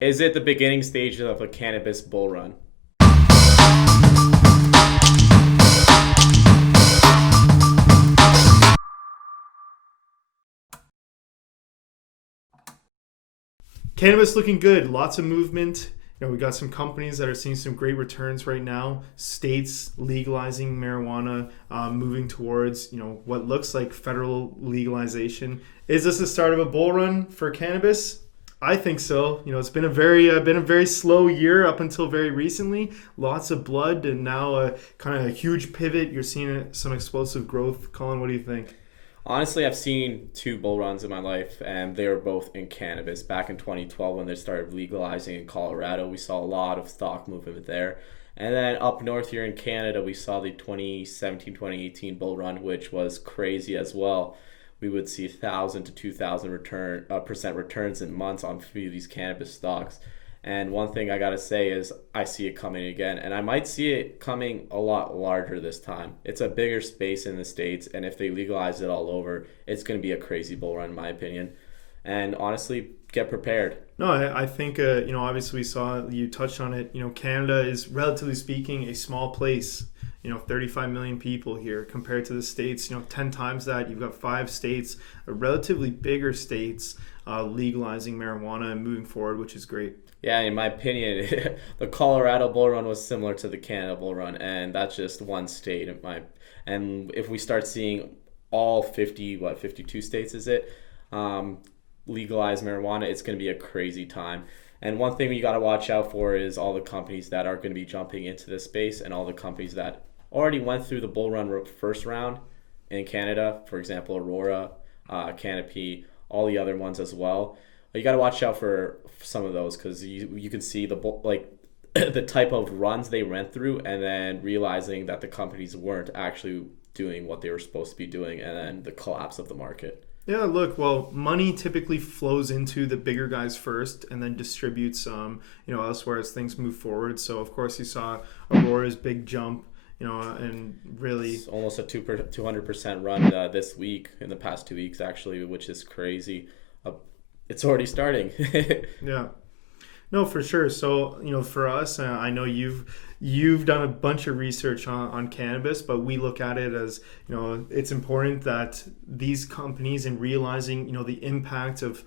Is it the beginning stages of a cannabis bull run? Cannabis looking good. Lots of movement. We got some companies that are seeing some great returns right now. States legalizing marijuana, moving towards what looks like federal legalization. Is this the start of a bull run for cannabis? I think so. It's been a very slow year up until very recently. Lots of blood, and now a kind of a huge pivot. You're seeing some explosive growth. Colin, what do you think? Honestly, I've seen two bull runs in my life, and they were both in cannabis. Back in 2012, when they started legalizing in Colorado, we saw a lot of stock movement there. And then up north here in Canada, we saw the 2017-2018 bull run, which was crazy as well. We would see 1,000 to 2,000 percent returns in months on a few of these cannabis stocks. And one thing I gotta say is I see it coming again, and I might see it coming a lot larger this time. It's a bigger space in the States, and if they legalize it all over, it's gonna be a crazy bull run, in my opinion. And honestly, get prepared. No, I think obviously we saw you touched on it. Canada is relatively speaking a small place. 35 million people here compared to the states. 10 times that. You've got five states, relatively bigger states, legalizing marijuana and moving forward, which is great. Yeah, in my opinion, the Colorado bull run was similar to the Canada bull run, and that's just one state. And if we start seeing all 52 states is it, um, legalize marijuana, it's going to be a crazy time. And one thing we got to watch out for is all the companies that are going to be jumping into this space, and all the companies that already went through the bull run first round in Canada, for example, Aurora, CANOPY, all the other ones as well. You got to watch out for some of those because you can see the type of runs they went through, and then realizing that the companies weren't actually doing what they were supposed to be doing, and then the collapse of the market. Yeah, look, well, money typically flows into the bigger guys first and then distributes elsewhere as things move forward. So of course you saw Aurora's big jump, and really It's almost a 200% run this week, in the past 2 weeks actually, which is crazy. Uh, it's already starting. yeah. No, for sure. So, for us, I know you've done a bunch of research on cannabis, but we look at it as, it's important that these companies and realizing, the impact of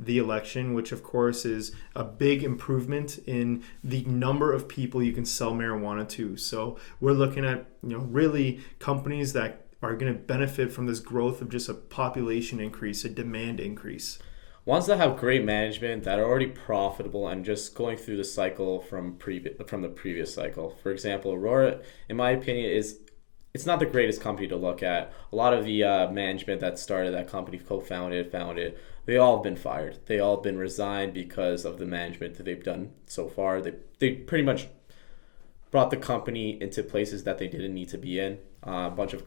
the election, which of course is a big improvement in the number of people you can sell marijuana to. So we're looking at, really companies that are going to benefit from this growth of just a population increase, a demand increase. Ones that have great management, that are already profitable, and just going through the cycle from the previous cycle. For example, Aurora, in my opinion, is it's not the greatest company to look at. A lot of the management that started that company, co-founded, founded, they all have been fired. They all have been resigned because of the management that they've done so far. They pretty much brought the company into places that they didn't need to be in. A bunch of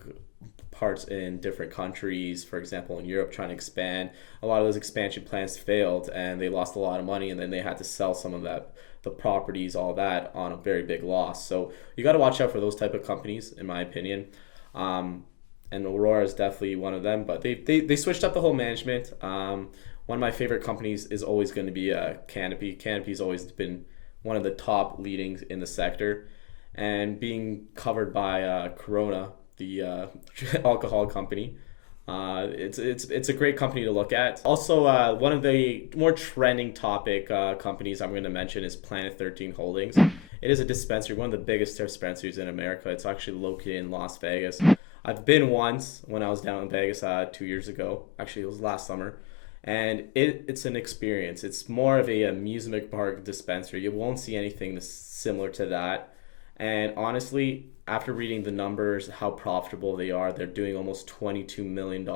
parts in different countries, for example, in Europe, trying to expand. A lot of those expansion plans failed, and they lost a lot of money, and then they had to sell some of the properties, all that, on a very big loss. So you got to watch out for those type of companies, in my opinion. And Aurora is definitely one of them, but they switched up the whole management. One of my favorite companies is always going to be CANOPY. CANOPY's always been one of the top leadings in the sector, and being covered by Corona, the alcohol company. It's a great company to look at. Also, one of the more trending topic companies I'm going to mention is Planet 13 Holdings. It is a dispensary, one of the biggest dispensaries in America. It's actually located in Las Vegas. I've been once when I was down in Vegas 2 years ago. Actually, it was last summer. And it's an experience. It's more of a amusement park dispensary. You won't see anything similar to that. And honestly, after reading the numbers, how profitable they are, they're doing almost $22 million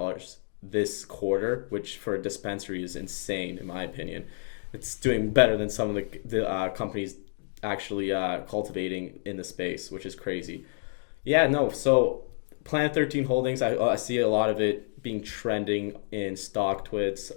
this quarter, which for a dispensary is insane, in my opinion. It's doing better than some of the companies actually cultivating in the space, which is crazy. Yeah, no, so Planet 13 Holdings, I see a lot of it being trending in stock twits,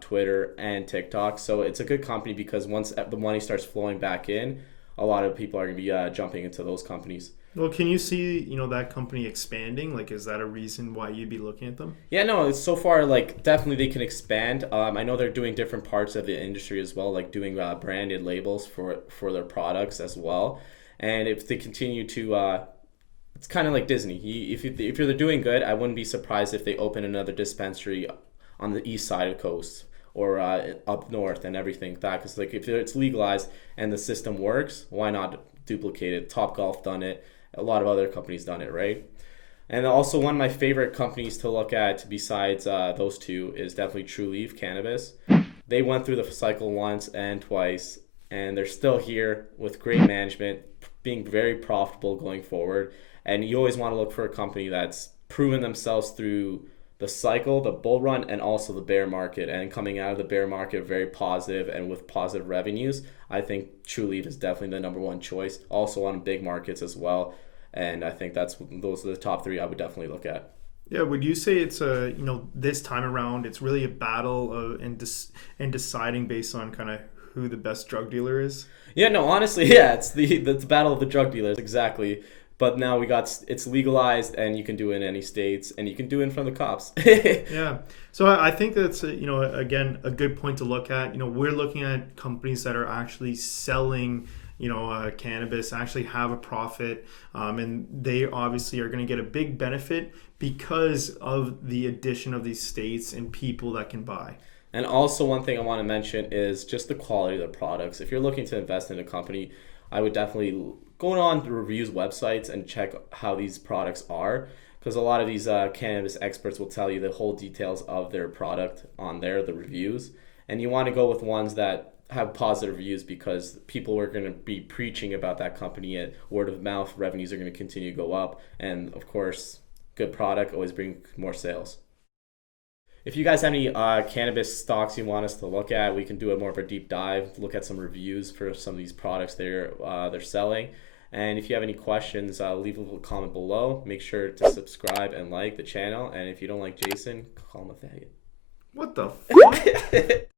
Twitter, and TikTok. So it's a good company because once the money starts flowing back in, a lot of people are going to be jumping into those companies. Well, can you see, that company expanding? Like, is that a reason why you'd be looking at them? Yeah, no, it's so far like definitely they can expand. I know they're doing different parts of the industry as well, like doing branded labels for their products as well. And if they continue to, it's kind of like Disney. If you're doing good, I wouldn't be surprised if they open another dispensary on the east side of the coast or up north and everything like that. Because like if it's legalized and the system works, why not duplicate it? Top Golf done it. A lot of other companies done it, right? And also one of my favorite companies to look at besides those two is definitely True Leaf Cannabis. They went through the cycle once and twice, and they're still here with great management, being very profitable going forward. And you always want to look for a company that's proven themselves through the cycle, the bull run, and also the bear market. And coming out of the bear market very positive and with positive revenues, I think True Leaf is definitely the number one choice. Also on big markets as well. And I think those are the top three I would definitely look at. Yeah, would you say it's this time around, it's really a battle and deciding based on kind of who the best drug dealer is? Yeah, no, honestly, yeah, it's the battle of the drug dealers, exactly. But now it's legalized, and you can do it in any states, and you can do it in front of the cops. Yeah. So I think that's again a good point to look at. We're looking at companies that are actually selling cannabis, actually have a profit, and they obviously are going to get a big benefit because of the addition of these states and people that can buy. And also one thing I want to mention is just the quality of the products. If you're looking to invest in a company, I would definitely go on the reviews websites and check how these products are, because a lot of these cannabis experts will tell you the whole details of their product on there, the reviews. And you want to go with ones that have positive reviews, because people are going to be preaching about that company, and word of mouth revenues are going to continue to go up, and of course good product always brings more sales. If you guys have any cannabis stocks you want us to look at, we can do a more of a deep dive, look at some reviews for some of these products they're selling. And if you have any questions, leave a comment below. Make sure to subscribe and like the channel, and if you don't like Jason, call him a faggot. What the fuck?